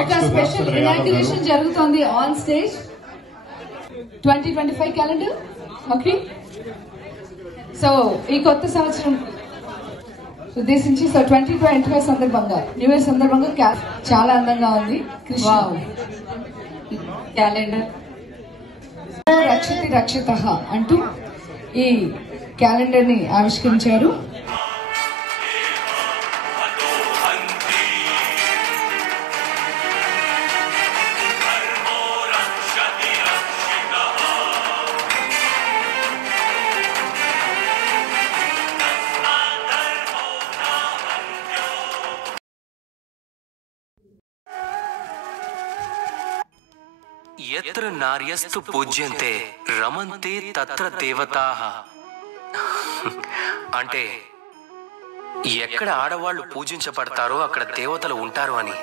ఒక special inauguration జరుగుతోంది on stage 2025 calendar. Okay, so ఈ కొత్త సంవత్సరం ఉద్దేశించి 2025 సందర్భంగా, న్యూ ఇయర్ సందర్భంగా చాలా అందంగా ఉంది క్యాలెండర్. రక్షతి రక్షిత అంటూ ఈ క్యాలెండర్ ని ఆవిష్కరించారు. యత్ర నార్యస్తు పూజ్యంతే రమంతే తత్ర దేవతాః. అంటే ఎక్కడ ఆడవాళ్లు పూజించబడతారో అక్కడ దేవతలు ఉంటారు అని.